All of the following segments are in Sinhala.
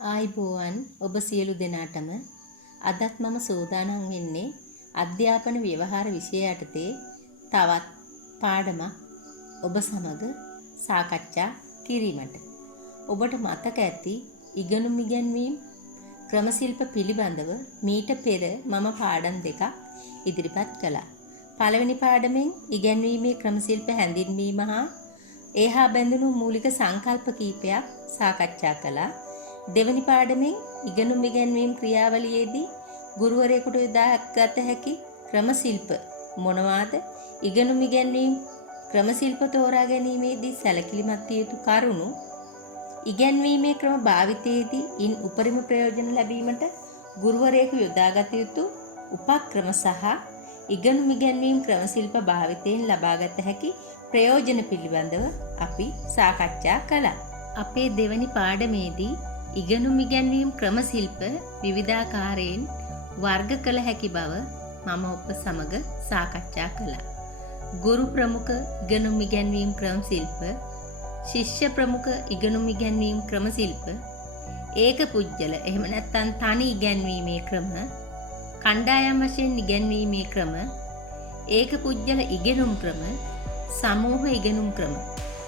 ආයිබෝවන් ඔබ සියලු දෙනාටම අදත් මම සූදානම් වෙන්නේ අධ්‍යාපන ව්‍යවහාර විෂය යටතේ තවත් පාඩමක් ඔබ සමග සාකච්ඡා කිරීමට. ඔබට මතක ඇති ඉගෙනුම් ඉගැන්වීම් ක්‍රමශිල්ප පිළිබඳව මීට පෙර මම පාඩම් දෙකක් ඉදිරිපත් කළා. පළවෙනි පාඩමෙන් ඉගැන්වීමේ ක්‍රමශිල්ප හැඳින්වීම හා ඒහා බැඳුණු මූලික සංකල්ප කීපයක් සාකච්ඡා කළා. දෙවැනි පාඩමෙන් ඉගෙනුම් ඉගැන්වීම් ක්‍රියාවලියේදී ගුරුවරයෙකුට යොදාගත හැකි ක්‍රමශිල්ප මොනවාද? ඉගෙනුම් ඉගැන්වීම් ක්‍රමශිල්ප තෝරා ගැනීමේදී සැලකිලිමත් විය යුතු කරුණු, ඉගැන්වීමේ ක්‍රම භාවිතයේදී ඉන් උපරිම ප්‍රයෝජන ලැබීමට ගුරුවරයෙකු යොදාගත යුතු උපක්‍රම සහ ඉගෙනුම් ඉගැන්වීම් ක්‍රමශිල්ප භාවිතයෙන් ලබාගත හැකි ප්‍රයෝජන පිළිබඳව අපි සාකච්ඡා කළා. අපේ දෙවැනි පාඩමේදී ඉගෙනුම් ඉගැන්වීම් ක්‍රමශිල්ප විවිධාකාරයෙන් වර්ග කළ හැකි බව මම ඔබ සමග සාකච්ඡා කළා. ගුරු ප්‍රමුඛ ඉගෙනුම් ඉගැන්වීම් ක්‍රමශිල්ප, ශිෂ්‍ය ප්‍රමුඛ ඉගෙනුම් ඉගැන්වීම් ක්‍රමශිල්ප, ඒක පුජ්‍යල එහෙම නැත්නම් තනි ඉගැන්වීමේ ක්‍රම, කණ්ඩායම් වශයෙන් ඉගැන්වීමේ ක්‍රම, ඒක පුජ්‍යල ඉගෙනුම් ක්‍රම, සමූහ ඉගෙනුම් ක්‍රම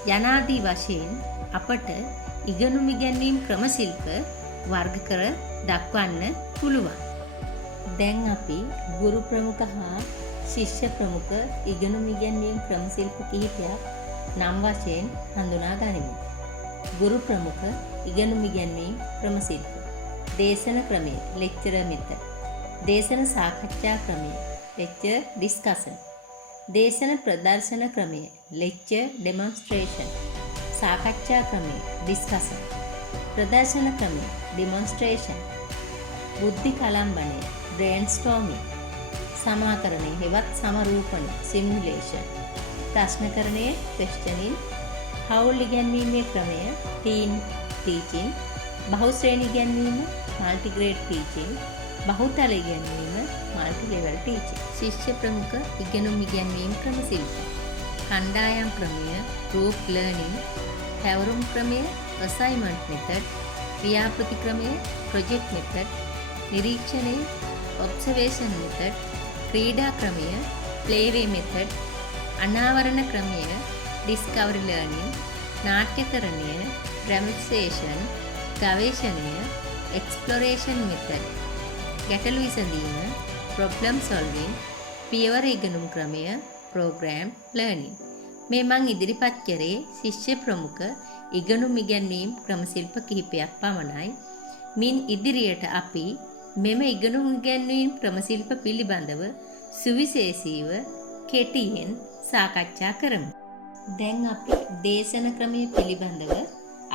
යනාදී වශයෙන් අපට ඉගෙනුම් ඉගැන්වීම් ක්‍රමශිල්ප වර්ග කර දක්වන්න පුළුවන්. දැන් අපි ගුරු ප්‍රමුඛ හා ශිෂ්‍ය ප්‍රමුඛ ඉගෙනුම් ඉගැන්වීම් ක්‍රමශිල්ප කිහිපයක් නම් වශයෙන් හඳුනා ගනිමු. ගුරු ප්‍රමුඛ ඉගෙනුම් ඉගැන්වීම් ක්‍රමශිල්ප. දේශන ක්‍රමය lecture method. දේශන සාකච්ඡා ක්‍රමය lecture discussion. දේශන ප්‍රදර්ශන ක්‍රමය lecture demonstration. සාකච්ඡා ක්‍රමය discussion. ප්‍රදර්ශන ක්‍රමය demonstration. බුද්ධි කලම්බනය brainstorming. සමාකරණය හෙවත් සමරූපණ simulation. ප්‍රශ්නකරණය questioning. හවුල් ඉගැන්වීමේ ක්‍රමය teen teaching. බහුශ්‍රේණි ඉගැන්වීම multigrade teaching. බහුතල ඉගැන්වීම multi level teaching. ශිෂ්‍ය ප්‍රමුඛ ඉගෙනුම් ඉගැන්වීම් ක්‍රමශිල්ප. කණ්ඩායම් ක්‍රමය group learning. පැවරුම් ක්‍රමය assignment method. ක්‍රියාපෘති ක්‍රමය project method. නිරීක්ෂණය observation method. ක්‍රීඩා ක්‍රමය playway method. අනාවරණ ක්‍රමය discovery learning. නාට්‍යකරණය dramatization. ගවේෂණය exploration method. ගැටලු විසඳීම problem solving. පියවර ඉගෙනුම් ක්‍රමය program learning. මේ මං ඉදිරිපත් කරේ ශිෂ්‍ය ප්‍රමුඛ ඉගෙනුම් ඉගැන්වීම් ක්‍රමශිල්ප කිහිපයක් පමණයි. මින් ඉදිරියට අපි මෙම ඉගෙනුම් ඉගැන්වීම් ක්‍රමශිල්ප පිළිබඳව සුවිශේෂීව කෙටියෙන් සාකච්ඡා කරමු. දැන් අපි දේශන ක්‍රමය පිළිබඳව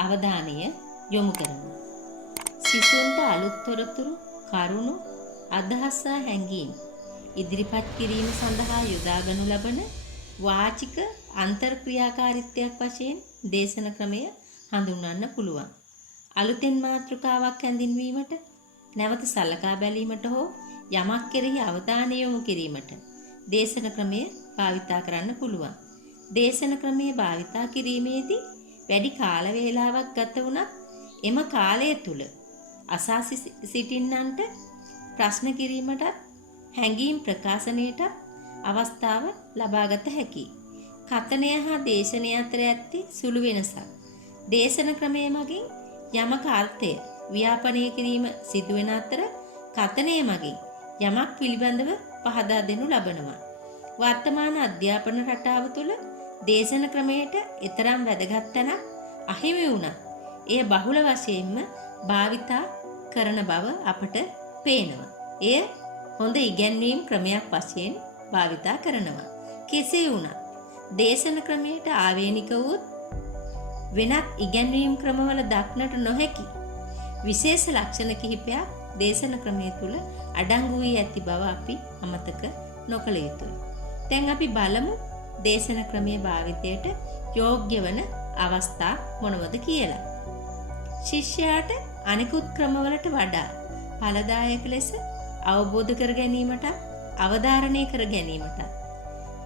අවධානය යොමු කරමු. සිසුන්ට අලුත් තොරතුරු, කරුණු, අදහස් සහ හැඟීම් ඉදිරිපත් කිරීම සඳහා යොදාගනු ලබන වාචික අන්තර්ක්‍රියාකාරීත්වයක් වශයෙන් දේශන ක්‍රමය හඳුන්වන්න පුළුවන්. අලුතෙන් මාතෘකාවක් හැඳින්වීමට, නැවත සලකා බැලීමට හෝ යමක් කෙරෙහි අවධානය යොමු කිරීමට දේශන ක්‍රමය භාවිතා කරන්න පුළුවන්. දේශන ක්‍රමය භාවිතා කිරීමේදී වැඩි කාල වේලාවක් ගත වුණත් එම කාලය තුල අසා සිටින්නන්ට ප්‍රශ්න කිරීමටත් හැඟීම් ප්‍රකාශනයටත් අවස්ථාව ලබාගත හැකියි. කථනය හා දේශනය අතර ඇත්තේ සුළු වෙනසක්. දේශන ක්‍රමය මගින් යමක අර්ථය ව්‍යාපනය කිරීම සිදුවෙන අතර කථනය මගින් යමක් පිළිබඳව පහදා දෙනු ලබනවා. වර්තමාන අධ්‍යාපන රටාව තුළ දේශන ක්‍රමයට ඊතරම් වැදගත් තැනක් අහිමි වුණත් එය බහුල වශයෙන්ම භාවිතා කරන බව අපට පේනවා. එය හොඳ ඉගැන්වීම් ක්‍රමයක් වශයෙන් භාවිතා කරනවා. කෙසේ වුණත් දේශන ක්‍රමයට ආවේනික වූත් වෙනත් ඉගැන්වීම් ක්‍රමවල දක්නට නොහැකි විශේෂ ලක්ෂණ කිහිපයක් දේශන ක්‍රමය තුල අඩංගු වී ඇති බව අපි අමතක නොකළ යුතුයි. දැන් අපි බලමු දේශන ක්‍රමයේ භාවිතයට යෝග්‍ය වන අවස්ථා මොනවද කියලා. ශිෂ්‍යයාට අනිකුත් ක්‍රමවලට වඩා ඵලදායක ලෙස අවබෝධ කර ගැනීමට, අවධාරණය කර ගැනීමට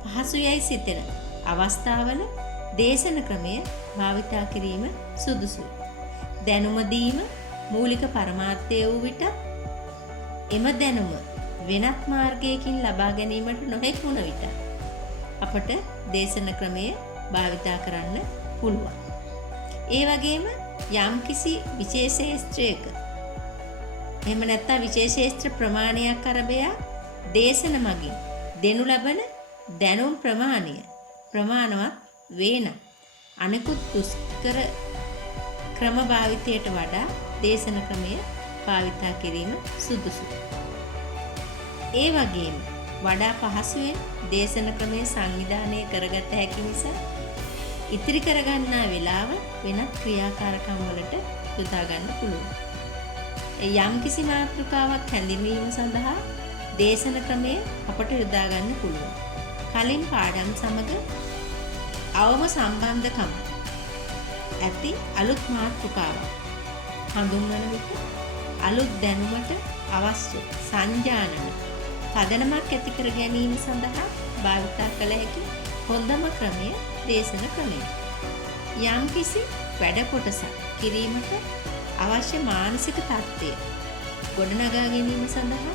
පහසුයයි සිතෙන අවස්ථාවල දේශන ක්‍රමය භාවිතා කිරීම සුදුසුයි. දැනුම දීම, මූලික පරමාර්ථය වූ විට එම දැනුම වෙනත් මාර්ගයකින් ලබා ගැනීමට නොහැකි වුණ විට අපට දේශන ක්‍රමය භාවිතා කරන්න පුළුවන්. ඒ වගේම යම්කිසි විශේෂේත්‍රයක එහෙම නැත්නම් විශේෂේත්‍ර ප්‍රමාණයක් අරබයා දේශන මගින් දෙනු ලබන දැනුම් ප්‍රමාණය ප්‍රමාණවත් වේ නම් අනෙකුත් දුෂ්කර ක්‍රම භාවිතයට වඩා දේශන ක්‍රමය භාවිතා කිරීම සුදුසුයි. ඒ වගේම වඩා පහසුවෙන් දේශන ක්‍රමය සංවිධානය කරගත හැකි නිසා ඉතිරි කරගන්නා වේලාව වෙනත් ක්‍රියාකාරකම් වලට යොදා ගන්න පුළුවන්. යම්කිසි මාතෘකාවක් හැඳින්වීම සඳහා දේශන ක්‍රමය අපට යොදා ගන්න පුළුවන්. කලින් පාඩම් සමග අවම සම්බන්ධකම් ඇති අලුත් මාතෘකාවක් හඳුන්වන විට අලුත් දැනුමට අවශ්‍ය සංජානන පදනමක් ඇති කර ගැනීම සඳහා භාවිතා කළ හැකි හොඳම ක්‍රමය දේශන ක්‍රමය. යම්කිසි වැඩ කොටසක් කිරීමට අවශ්‍ය මානසික තත්ත්වය ගොඩනගා ගැනීම සඳහා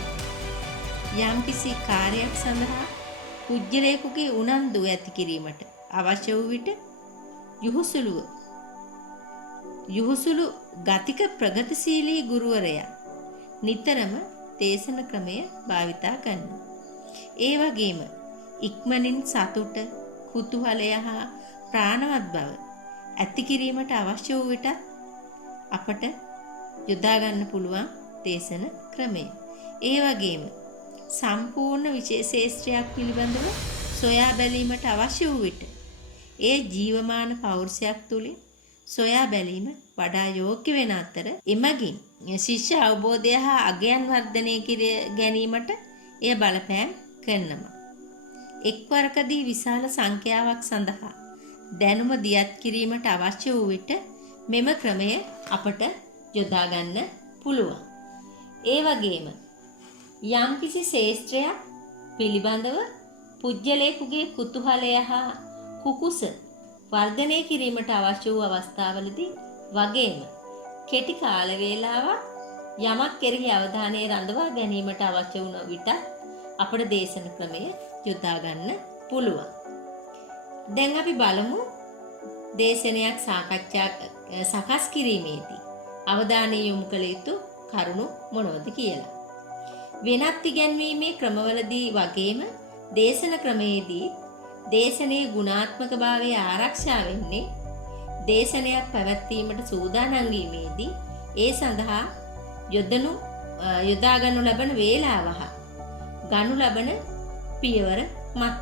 යම්කිසි කාර්යයක් සඳහා පුජ්‍යලේකුගේ උනන්දුව ඇති කිරීමට අවශ්‍ය වූ විට යහුසුළු ගතික ප්‍රගතිශීලී ගුරුවරයා නිතරම දේශන ක්‍රමය භාවිතා කරනවා. ඒ වගේම ඉක්මනින් සතුට, කුතුහලය හා ප්‍රාණවත් බව ඇති කිරීමට අවශ්‍ය වූ විට අපට යොදා ගන්න පුළුවන් දේශන ක්‍රමය. ඒ වගේම සම්පූර්ණ විශේෂේත්‍රයක් පිළිබඳව සොයා බැලීමට අවශ්‍ය වූ විට ඒ ජීවමාන පෞරුෂයක් තුලින් සොයා බැලීම වඩා යෝග්‍ය වෙන අතර එමගින් ශිෂ්‍ය අවබෝධය හා අගයන් වර්ධනය කර ගැනීමට එය බලපෑම් කරනවා. එක්වරකදී විශාල සංඛ්‍යාවක් සඳහා දැනුම දියත් කිරීමට අවශ්‍ය වූ විට මෙම ක්‍රමය අපට යොදා ගන්න පුළුවන්. ඒ වගේම යම්කිසි ශේෂ්ත්‍රයක් පිළිබඳව පුජ්‍යලේකුගේ කුතුහලය හා කුකුස වර්ධනය කිරීමට අවශ්‍ය වූ අවස්ථාවලදී වගේම කෙටි කාල වේලාවක් යමක් කෙරෙහි අවධානය රඳවා ගැනීමට අවශ්‍ය වුණ විට අපට දේශන ක්‍රමය යොදා ගන්න පුළුවන්. දැන් අපි බලමු දේශනයක් සකස් කිරීමේදී අවධානය යොමු කළ යුතු කරුණු මොනවද කියලා. වෙනත් ඉගැන්වීමේ ක්‍රමවලදී වගේම දේශන ක්‍රමයේදී දේශනයේ ගුණාත්මක භාවය ආරක්ෂා වෙන්නේ දේශනයක් පැවැත්වීමට සූදානම් වීමේදී ඒ සඳහා යොදා ගනු ලබන වේලාව හා ගනු ලබන පියවර මත.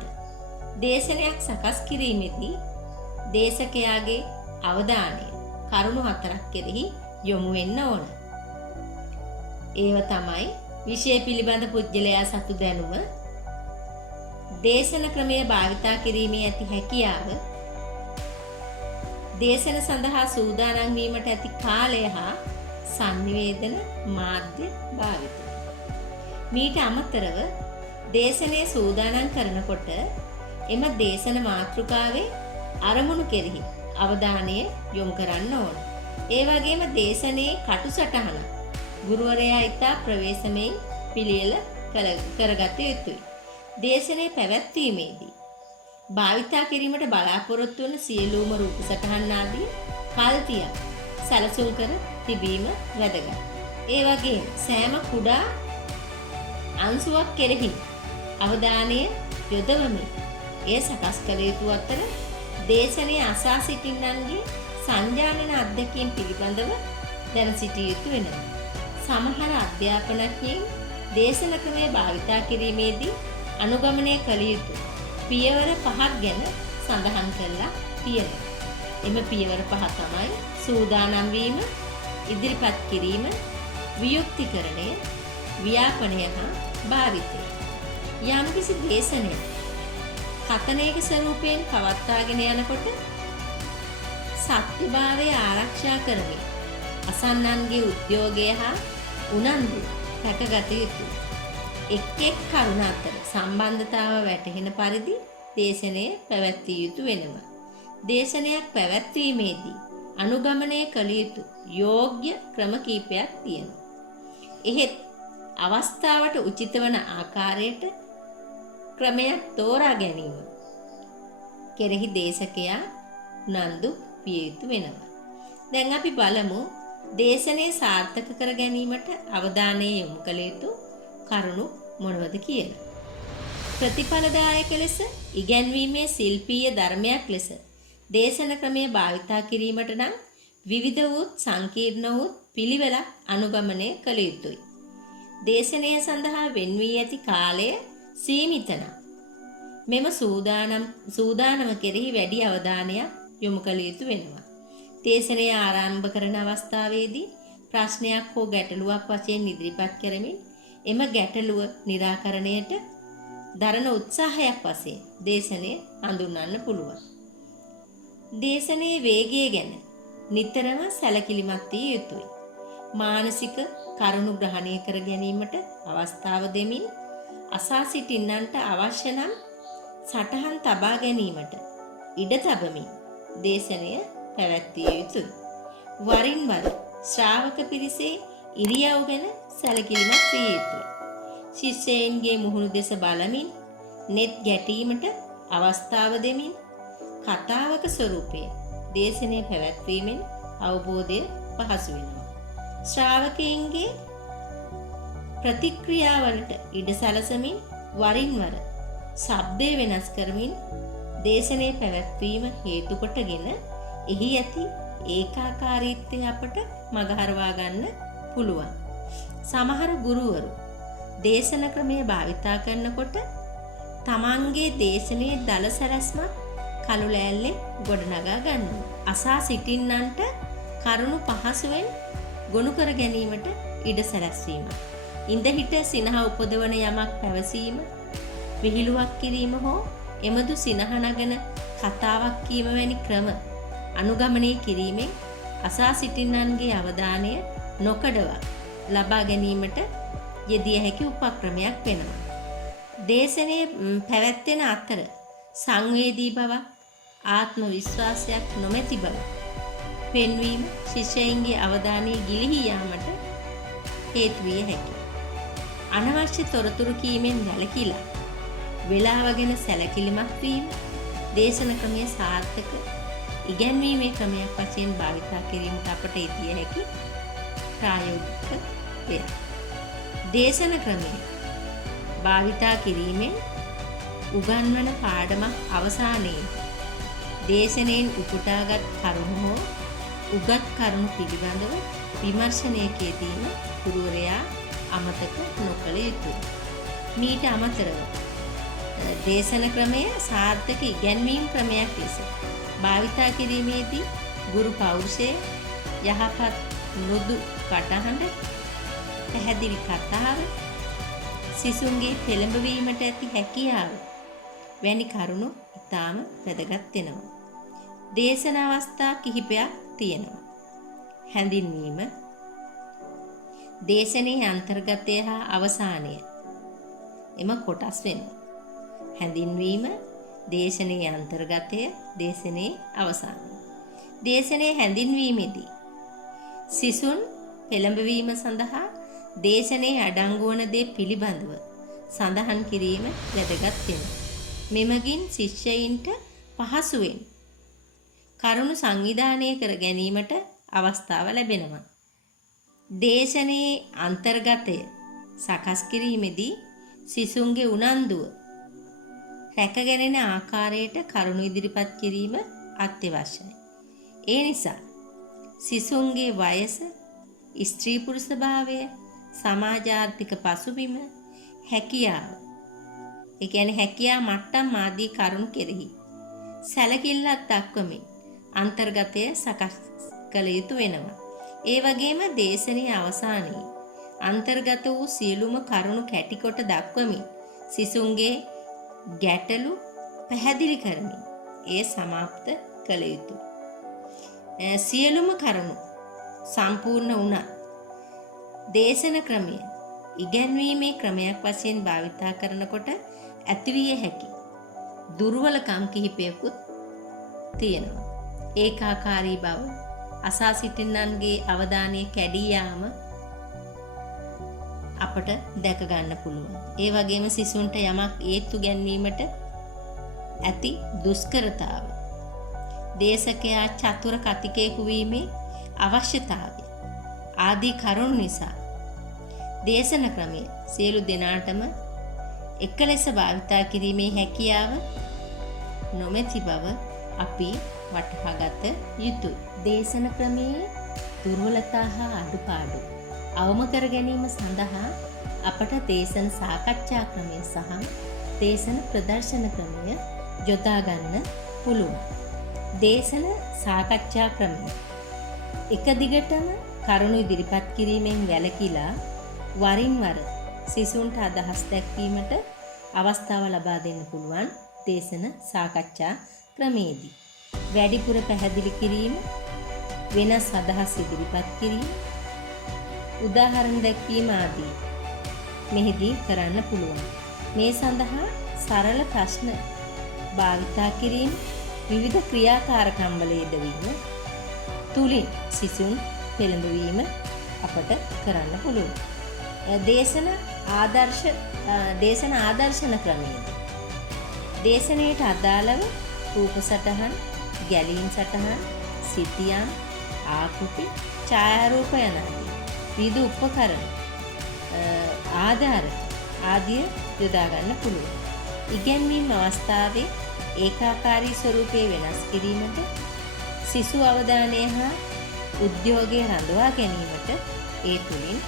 දේශනයක් සකස් කිරීමේදී දේශකයාගේ අවධානය කරුණු 4ක් කෙරෙහි යොමු වෙන්න ඕන. ඒව තමයි විෂය පිළිබඳ පුජ්‍යලයා සතු දැනුම, දේශන ක්‍රමය භාවිතා කිරීමේ ඇති හැකියාව, දේශන සඳහා සූදානම් වීමට ඇති කාලය හා සංනිවේදන මාධ්‍ය භාවිතය. මීට අමතරව දේශනයේ සූදානම් කරනකොට එම දේශන මාතෘකාවේ අරමුණු කෙරෙහි අවධානය යොමු කරන්න ඕන. ඒ වගේම දේශනයේ කටුසටහන ගුරුවරයා ඉතා ප්‍රවේශමෙන් පිළියෙල කරගත යුතුයි. දේශනයේ පැවැත්වීමේදී භාවිතා කිරීමට බලාපොරොත්තු වන සියලුම රූප සටහන් ආදී කල්තියක් සැලසුම් කර තිබීම වැදගත්. ඒ වගේම සෑම කුඩා අංශුවක් කෙරෙහි අවධානය යොදවමින් එය සකස් කළ යුතු අතර දේශනයේ අසා සිටින්නන්ගේ සංජානන අත්දැකීම් පිළිබඳව දැන සිටිය යුතු වෙනවා. සමහර අධ්‍යාපනඥයින් දේශන ක්‍රමය භාවිතා කිරීමේදී අනුගමනය කළ යුතු පියවර 5ක් ගැන සඳහන් කරලා තියෙනවා. එම පියවර 5 තමයි සූදානම් වීම, ඉදිරිපත් කිරීම, වියුක්තිකරණය, ව්‍යාපනය හා භාවිතය. යම්කිසි දේශනයක් කතනයක ස්වරූපයෙන් පවත්වාගෙන යනකොට සත්‍යභාවය ආරක්ෂා කරමින් අසන්නන්ගේ උද්‍යෝගය හා උනන්දු රැකගත යුතුයි. එක් කරුණ අතර සම්බන්ධතාව වැටහෙන පරිදි දේශනය පැවැත්විය යුතු වෙනවා. දේශනයක් පැවැත්වීමේදී අනුගමනය කළ යුතු යෝග්‍ය ක්‍රම කීපයක් තියෙනවා. එහෙත් අවස්ථාවට උචිත වන ආකාරයට ක්‍රමයක් තෝරා ගැනීම කෙරෙහි දේශකයා උනන්දු විය යුතු වෙනවා. දැන් අපි බලමු දේශනය සාර්ථක කර ගැනීමට අවධානය යොමු කළ යුතු කරුණු මොනවද කියලා. ප්‍රතිඵලදායක ලෙස ඉගැන්වීමේ ශිල්පීය ධර්මයක් ලෙස දේශන ක්‍රමය භාවිතා කිරීමට නම් විවිධ වූ සංකීර්ණ වූ පිළිවෙලක් අනුගමනය කළ යුතුයි. දේශනය සඳහා වෙන් වී ඇති කාලය සීමිත නම් මෙම සූදානම කෙරෙහි වැඩි අවධානයක් යොමු කළ යුතු වෙනවා. දේශනය ආරම්භ කරන අවස්ථාවේදී ප්‍රශ්නයක් හෝ ගැටලුවක් වශයෙන් ඉදිරිපත් කරමින් එම ගැටලුව निराකරණයට දරන උත්සාහයක් වශයෙන් දේශනය හඳුන්වන්න පුළුවන්. දේශනයේ වේගය ගැන නිතරම සැලකිලිමත් විය යුතුයි. මානසික කරුණු ග්‍රහණය කර ගැනීමට අවස්ථාව දෙමින් අසා සිටින්නන්ට අවශ්‍ය නම් සටහන් තබා ගැනීමට ඉඩ තබමින් දේශනය පැවැත්විය යුතුයි. වරින් වර ශ්‍රාවක පිරිසේ ඉරියව් ගැන සැලකිලිමත් විය යුතුයි. ශිෂ්‍යයන්ගේ මුහුණු දෙස බලමින් net ගැටීමට අවස්ථාව දෙමින් කතාවක ස්වරූපයේ දේශනය පැවැත්වීමෙන් අවබෝධය පහසු වෙනවා. ශ්‍රාවකයන්ගේ ප්‍රතික්‍රියාවලට ඉඩ සැලසමින් වරින් වර ශබ්දය වෙනස් කරමින් දේශනය පැවැත්වීම හේතු කොටගෙන එහි ඇති ඒකාකාරීත්වය අපට මගහරවා ගන්න පුළුවන්. සමහර ගුරුවරු දේශන ක්‍රමය භාවිතා කරනකොට තමන්ගේ දේශනයේ දල සැලැස්මක් කළු ලෑල්ලේ ගොඩනගා ගන්නවා. අසා සිටින්නන්ට කරුණු පහසුවෙන් ගොනු කර ගැනීමට ඉඩ සැලැස්වීම. ඉඳ හිට සිනහ උපදවන යමක් පැවසීම, විහිළුවක් කිරීම හෝ එමදු සිනහ නගන කතාවක් කීම වැනි ක්‍රම අනුගමනය කිරීමෙන් අසා සිටින්නන්ගේ අවධානය නොකඩවා ලබා ගැනීමට යෙදිය හැකි උපක්‍රමයක් වෙනවා. දේශනයේ පැවැත්වෙන අතර සංවේදී බවක්, ආත්ම විශ්වාසයක් නොමැති බව පෙන්වීම ශිෂ්‍යයින්ගේ අවධානය ගිලිහී යාමට හේතු විය හැකියි. අනවශ්‍ය තොරතුරු කීමෙන් වැළකීලා වේලාව ගැන සැලකිලිමත් වීම දේශන ක්‍රමයේ සාර්ථක ඉගැන්වීමේ ක්‍රමයක් වශයෙන් භාවිතා කිරීමට අපට ඉදිය හැකි ප්‍රායෝගික දෙයක්. දේශන ක්‍රමය භාවිතා කිරීමෙන් උගන්වන පාඩමක් අවසානයේ දේශනෙන් උපුටාගත් කරුණු හෝ උගත් කරුණු පිළිබඳව විමර්ශනයකදීම ගුරුවරයා අමතක නොකළ යුතුයි. මීට අමතරව දේශන ක්‍රමය සාර්ථක ඉගැන්වීම් ක්‍රමයක් ලෙස භාවිතා කිරීමේදී ගුරු පෞරුෂය, යහපත් මෘදු කටහඬ, පැහැදිලි කතාව, සිසුන්ගේ පෙළඹවීමට ඇති හැකියාව වැනි කරුණු ඉතාම වැදගත් වෙනවා. දේශන අවස්ථා කිහිපයක් තියෙනවා. හැඳින්වීම, දේශනයේ අන්තර්ගතය හා අවසානය එම කොටස් වෙනවා. හැඳින්වීම, දේශනයේ අන්තර්ගතය, දේශනයේ අවසානය. දේශනයේ හැඳින්වීමේදී සිසුන් පෙළඹවීම සඳහා දේශනයේ අඩංගු වන දේ පිළිබඳව සඳහන් කිරීම වැදගත් වෙනවා. මෙමගින් ශිෂ්‍යයින්ට පහසුවෙන් කරුණු සංවිධානය කර ගැනීමට අවස්ථාව ලැබෙනවා. දේශනයේ අන්තර්ගතය සකස් කිරීමේදී සිසුන්ගේ උනන්දුව රැකගැනෙන ආකාරයට කරුණු ඉදිරිපත් කිරීම අත්‍යවශ්‍යයි. ඒ නිසා සිසුන්ගේ වයස, ස්ත්‍රී පුරුෂ භාවය, සමාජාර්ථික පසුබිම, හැකියාව, ඒ කියන්නේ හැකියා මට්ටම් ආදී කරුණු කෙරෙහි සැලකිල්ලක් දක්වමින් අන්තර්ගතය සකස් කළ යුතු වෙනවා. ඒ වගේම දේශනයේ අවසානයේ අන්තර්ගත වූ සියලුම කරුණු කැටිකොට දක්වමින් සිසුන්ගේ ගැටලු පැහැදිලි කරමින් එය සමාප්ත කළ යුතුයි. සියලුම කරුණු සම්පූර්ණ වුණත් දේශන ක්‍රමය ඉගැන්වීමේ ක්‍රමයක් වශයෙන් භාවිතා කරනකොට ඇතිවිය හැකි දුර්වලකම් කිහිපයකුත් තියෙනවා. ඒකාකාරී බව, අසා සිටින්නන්ගේ අවධානය කැඩී යාම අපට දැක ගන්න පුළුවන්. ඒ වගේම සිසුන්ට යමක් ඒත්තු ගැන්වීමට ඇති දුෂ්කරතාව, දේශකයා චතුර කතිකයෙකු වීමේ අවශ්‍යතාවය ආදී කරුණු නිසා දේශන ක්‍රමය සියලු දෙනාටම එක ලෙස භාවිතා කිරීමේ හැකියාව නොමැති බව අපි වටහා ගත යුතුයි. දේශන ක්‍රමයේ දුර්වලතා හා අඩුපාඩු අවම කර ගැනීම සඳහා අපට දේශන සාකච්ඡා ක්‍රමය සහ දේශන ප්‍රදර්ශන ක්‍රමය යොදා ගන්න පුළුවන්. දේශන සාකච්ඡා ක්‍රමය එක දිගටම කරුණු ඉදිරිපත් කිරීමෙන් වැළකීලා වරින් වර සිසුන්ට අදහස් දැක්වීමට අවස්ථාව ලබා දෙන්න පුළුවන් දේශන සාකච්ඡා ක්‍රමයේදී. වැඩිපුර පැහැදිලි කිරීම, වෙනස් අදහස් ඉදිරිපත් කිරීම, උදාහරණ දැක්වීම ආදී මෙහිදී කරන්න පුළුවන්. මේ සඳහා සරල ප්‍රශ්න භාවිතා කිරීම, විවිධ ක්‍රියාකාරකම් වල යෙදවීම තුලින් සිසුන් පෙළඹවීම අපට කරන්න පුළුවන්. දේශන ආදර්ශන ක්‍රමයේදී දේශනයට අදාළව රූප සටහන්, ගැලීම් සටහන්, සිතියම්, ආකෘති, ඡායාරූප යන විවිධ උපකරණ ආධාර ආදිය යොදා ගන්න පුළුවන්. ඉගැන්වීම් අවස්ථාවේ ඒකාකාරී ස්වරූපයේ වෙනස් කිරීමට, සිසු අවධානය හා උද්‍යෝගය රඳවා ගැනීමට ඒ තුලින්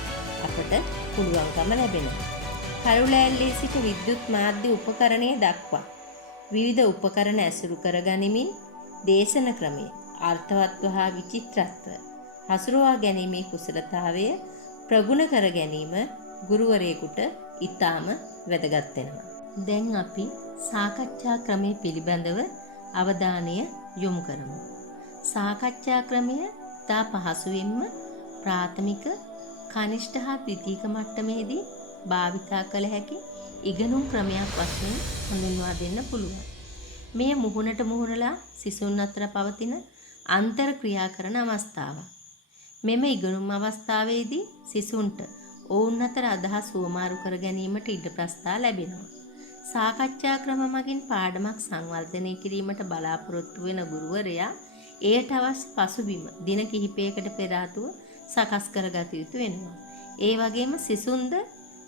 අපට පුළුවන්කම ලැබෙනවා. කරුලෑල්ලේ සිට විද්‍යුත් මාධ්‍ය උපකරණය දක්වා විවිධ උපකරණ ඇසුරු කර ගනිමින් දේශන ක්‍රමයේ අර්ථවත්ව හා විචිත්‍රත්ව හසුරුවා ගැනීමේ කුසලතාවය ප්‍රගුණ කර ගැනීම ගුරුවරයෙකුට ඉතාම වැදගත් වෙනවා. දැන් අපි සාකච්ඡා ක්‍රමය පිළිබඳව අවධානය යොමු කරමු. සාකච්ඡා ක්‍රමය තා පහසුවෙන්ම ප්‍රාථමික, කනිෂ්ඨ හා ද්විතීක මට්ටමේදී භාවිතා කළ හැකි ඉගෙනුම් ක්‍රමයක් වශයෙන් හඳුන්වා දෙන්න පුළුවන්. මෙය මුහුණට මුහුණලා සිසුන් අතර පවතින අන්තර් ක්‍රියා කරන අවස්ථාවක්. මෙම ඉගෙනුම් අවස්ථාවේදී සිසුන්ට ඔවුන් අතර අදහස් හුවමාරු කර ගැනීමට ඉඩ ප්‍රස්ථා ලැබෙනවා. සාකච්ඡා ක්‍රම මගින් පාඩමක් සංවර්ධනය කිරීමට බලාපොරොත්තු වෙන ගුරුවරයා එයට අවශ්‍ය පසුබිම දින කිහිපයකට පෙර ආතුව සකස් කරගත යුතු වෙනවා. ඒ වගේම සිසුන්ද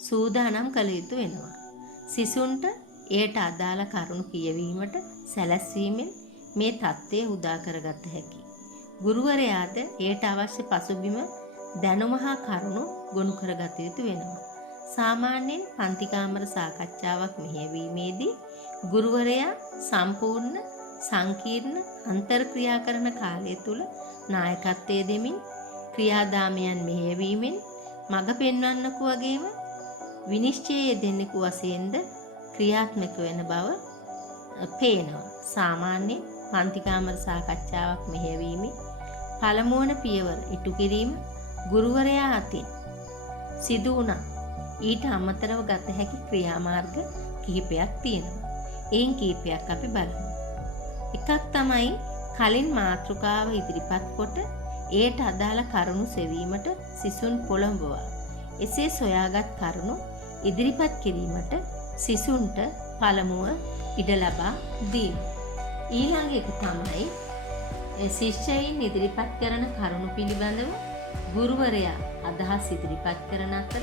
සූදානම් කළ යුතු වෙනවා. සිසුන්ට එයට අදාළ කරුණු කියවීමට සැලැස්වීමෙන් මේ தත්ත්වය උදා කරගත හැකියි. ගුරුවරයාද එයට අවශ්‍ය පසුබිම දැනුම හා කරුණු ගොනු කරගත යුතු වෙනවා. සාමාන්‍යයෙන් පන්ති කාමර සාකච්ඡාවක් මෙහෙයවීමේදී ගුරුවරයා සම්පූර්ණ සංකීර්ණ අන්තර් ක්‍රියා කරන කාලය තුල නායකත්වයේ දෙමින් ක්‍රියාදාමයන් මෙහෙයවීමෙන් මඟ පෙන්වන්නකු වගේම විනිශ්චය දෙන්නෙකු වශයෙන්ද ක්‍රියාත්මක වෙන බව පේනවා. සාමාන්‍යයෙන් පන්ති කාමර සාකච්ඡාවක් මෙහෙයවීමේ පළමුවන පියවර ඉටු කිරීම ගුරුවරයා අතින් සිදු වුණා. ඊට අමතරව ගත හැකි ක්‍රියාමාර්ග කිහිපයක් තියෙනවා. එයින් කිහිපයක් අපි බලමු. එකක් තමයි කලින් මාතෘකාව ඉදිරිපත් කොට එයට අදාළ කරුණු සෙවීමට සිසුන් පොළඹවා එසේ සොයාගත් කරුණු ඉදිරිපත් කිරීමට සිසුන්ට පළමුව ඉඩ ලබා දීම. ඊළඟ එක තමයි ශිෂ්‍යයින් ඉදිරිපත් කරන කරුණු පිළිබඳව ගුරුවරයා අදහස් ඉදිරිපත් කරන අතර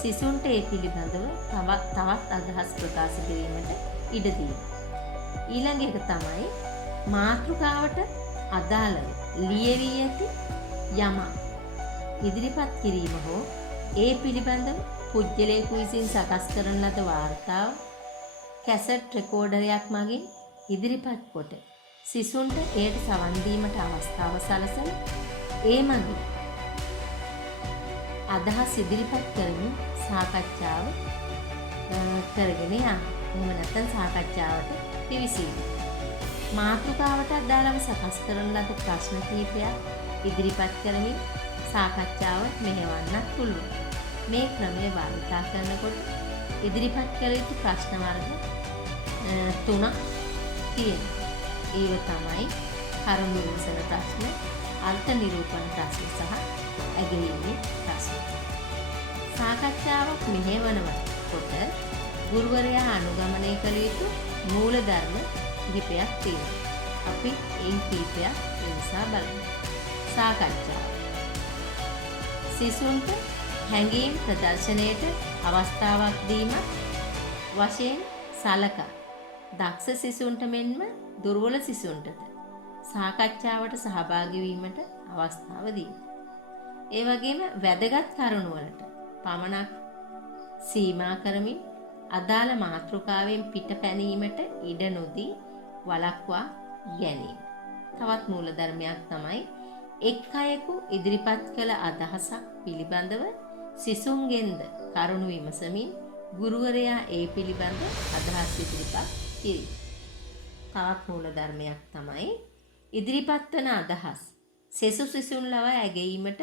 සිසුන්ට ඒ පිළිබඳව තවත් අදහස් ප්‍රකාශ කිරීමට ඉඩ දීම. ඊළඟ එක තමයි මාතෘකාවට අදාළව ලියවී ඇති යමක් ඉදිරිපත් කිරීම හෝ ඒ පිළිබඳව පුද්ගලයෙකු විසින් සකස් කරන ලද වාර්තාව කැසට් රෙකෝඩරයක් මගින් ඉදිරිපත් කොට සිසුන්ට එයට සවන් දීමට අවස්ථාව සලසන ඒ මගින් අදහස් ඉදිරිපත් කරමින් සාකච්ඡාව කරගෙන යන්න. එහෙම නැත්නම් සාකච්ඡාවට පිවිසීම. මාතෘකාවට අදාළව සකස් කරන ලද ප්‍රශ්න කිහිපයක් ඉදිරිපත් කරමින් සාකච්ඡාව මෙහෙවන්නත් පුළුවන්. මේ ක්‍රමය භාවිතා කරනකොට ඉදිරිපත් කළ යුතු ප්‍රශ්න වර්ග තුනක් තියෙනවා. ඒව තමයි කරුණු විමසන ප්‍රශ්න, අර්ථ නිරූපණ ප්‍රශ්න සහ ඇගයීමේ ප්‍රශ්න. සාකච්ඡාවක් මෙහෙයවනකොට ගුරුවරයා අනුගමනය කළ යුතු මූල ධර්ම කිහිපයක් තියෙනවා. අපි ඒ කිහිපයක් ඒ නිසා බලමු. සාකච්ඡාව. සිසුන්ට හැඟීම් ප්‍රදර්ශනයට අවස්ථාවක් දීම වශයෙන් සලකා දක්ෂ සිසුන්ට මෙන්ම දුර්වල සිසුන්ටද සාකච්ඡාවට සහභාගී වීමට අවස්ථාව දීම. ඒ වගේම වැදගත් කරුණු වලට පමණක් සීමා කරමින් අදාළ මාතෘකාවෙන් පිටපැනීමට ඉඩ නොදී වළක්වා ගැනීම. තවත් මූලධර්මයක් තමයි එක් අයෙකු ඉදිරිපත් කළ අදහසක් පිළිබඳව සිසුන්ගෙන්ද කරුණු විමසමින් ගුරුවරයා ඒ පිළිබඳ අදහස් ඉදිරිපත් කිරීම. තවත් මූලධර්මයක් තමයි ඉදිරිපත් වන අදහස් සෙසු සිසුන් ලවා ඇගීමට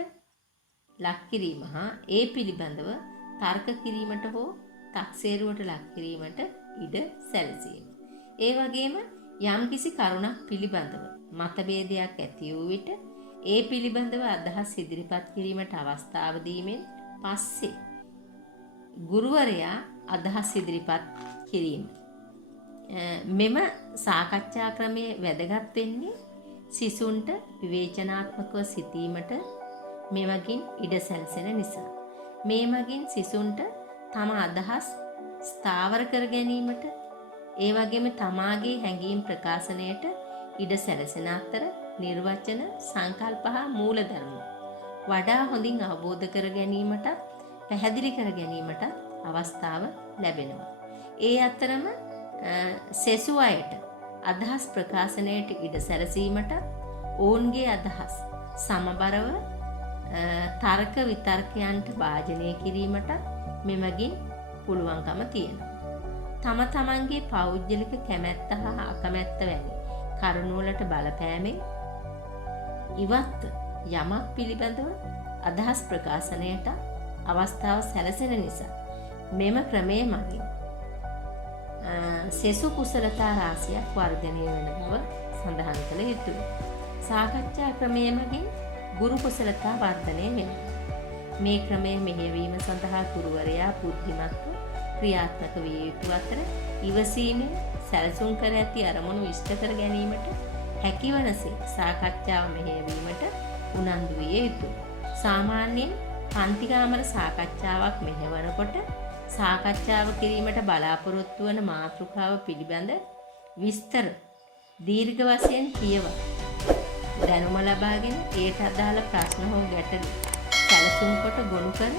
ලක් කිරීම හා ඒ පිළිබඳව තර්ක කිරීමට හෝ තක්සේරුවට ලක් කිරීමට ඉඩ සැලසීම. ඒ වගේම යම්කිසි කරුණක් පිළිබඳව මතභේදයක් ඇති වූ විට ඒ පිළිබඳව අදහස් ඉදිරිපත් කිරීමට අවස්ථාව දීමෙන් පස්සේ ගුරුවරයා අදහස් ඉදිරිපත් කිරීම. මෙම සාකච්ඡා ක්‍රමයේ වැදගත් වෙන්නේ සිසුන්ට විවේචනාත්මකව සිටීමට මෙමගින් ඉඩ සැලසෙන නිසා. මේ මගින් සිසුන්ට තම අදහස් ස්ථාවර කර ගැනීමට ඒ වගේම තමාගේ හැඟීම් ප්‍රකාශනයට ඉඩ සැලසෙන අතර නිර්වචන සංකල්ප හා මූලධර්ම වඩා හොඳින් අවබෝධ කර ගැනීමට පැහැදිලි කර ගැනීමට අවස්ථාව ලැබෙනවා. ඒ අතරම සෙසු අයට අදහස් ප්‍රකාශනයට ඉඩ සැලසීමට ඔවුන්ගේ අදහස් සමබරව තර්ක විතර්කයන්ට භාජනය කිරීමට මෙමගින් පුළුවන්කම තියෙනවා. තම තමන්ගේ පෞද්ගලික කැමැත්ත හා අකමැත්ත වැනි කරුණුවලට බලපෑමෙන් ඉවත් යමක් පිළිබඳව අදහස් ප්‍රකාශනයට අවස්ථාව සැලසෙන නිසා මෙම ක්‍රමයේ මගින් සෙසු කුසලතා රාශියක් වර්ධනය වන බව සඳහන් කළ යුතුයි. සාකච්ඡා ක්‍රමයේ මගින් ගුරු කුසලතා වර්ධනය වෙනවා. මේ ක්‍රමයේ මෙහෙයවීම සඳහා ගුරුවරයා බුද්ධිමත්ව ක්‍රියාත්මක විය යුතු අතර ඉවසීමෙන් සැලසුම් කර ඇති අරමුණු ඉෂ්ට කර ගැනීමට හැකිවනසේ සාකච්ඡාව මෙහෙයවීමට උනන්දු විය යුතුයි. සාමාන්‍යයෙන් පන්ති කාමර සාකච්ඡාවක් මෙහෙවනකොට සාකච්ඡාව කිරීමට බලාපොරොත්තු වන මාතෘකාව පිළිබඳ විස්තර දීර්ඝ වශයෙන් කියවා දැනුම ලබාගෙන ඒට අදාළ ප්‍රශ්න හෝ ගැටලු සැලසුම් කොට ගොනු කර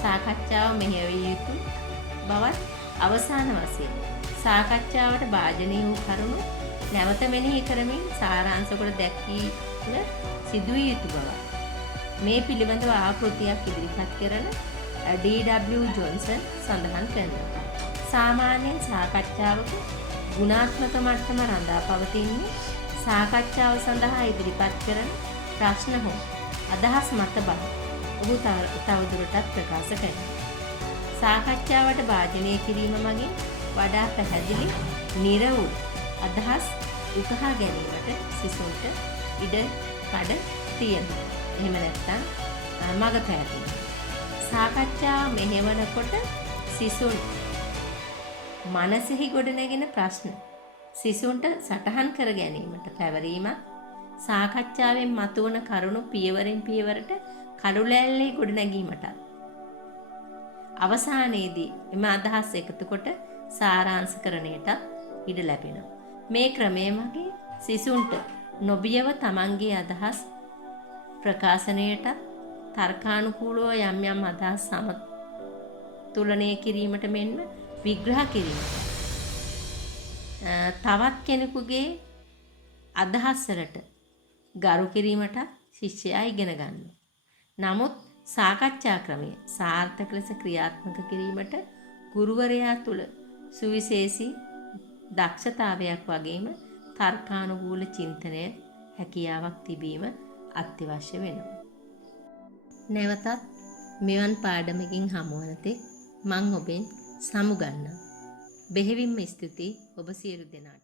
සාකච්ඡාව මෙහෙයවිය යුතු බවත් අවසාන වශයෙන් සාකච්ඡාවට භාජනය වූ කරුණු නැවත මෙනෙහි කරමින් සාරාංශ කොට දැක්වීම සිදුවිය යුතු බවයි. මේ පිළිබඳව ආකෘතියක් ඉදිරිපත් කරන D.W. ජොන්සන් සඳහන් කරනවා. සාමාන්‍යයෙන් සාකච්ඡාවක ගුණාත්මක මට්ටම රඳා පවතින්නේ සාකච්ඡාව සඳහා ඉදිරිපත් කරන ප්‍රශ්න හෝ අදහස් මත බව ඔහු තවදුරටත් ප්‍රකාශ කරනවා. සාකච්ඡාවට භාජනය කිරීම මගින් වඩා පැහැදිලි නිර්වුල් අදහස් උකහා ගැනීමට සිසුන්ට ඉඩ කඩ තියෙනවා. එහෙම නැත්නම් මඟ පැහැදිලි. සාකච්ඡාව මෙහෙවනකොට සිසුන් මනසෙහි ගොඩනැගෙන ප්‍රශ්න සිසුන්ට සටහන් කර ගැනීමට පැවරීමක් සාකච්ඡාවෙන් මතුවන කරුණු පියවරෙන් පියවරට කඩුලෑල්ලේ ගොඩනැගීමටත් අවසානයේදී එම අදහස් එකතු කොට සාරාංශකරණයට ඉඩ ලැබෙනවා. මේ ක්‍රමය මගින් සිසුන්ට නොබියව තමන්ගේ අදහස් ප්‍රකාශනයට තර්කානුකූලව යම් යම් අදහස් සමතුලනය කිරීමට මෙන්ම විග්‍රහ කිරීමට තවත් කෙනෙකුගේ අදහස් වලට ගරු කිරීමට ශිෂ්‍යයා ඉගෙන ගන්නවා. නමුත් සාකච්ඡා ක්‍රමය සාර්ථක ලෙස ක්‍රියාත්මක කිරීමට ගුරුවරයා තුළ සුවිශේෂී දක්ෂතාවයක් වගේම තර්කානුකූල චින්තනය හැකියාවක් තිබීම අත්‍යවශ්‍ය වෙනවා. නැවතත් මෙවන් පාඩමකින් හමුවන තෙක් මං ඔබෙන් සමුගන්නම්. බෙහෙවින්ම ස්තුතියි ඔබ සියලු දෙනාට.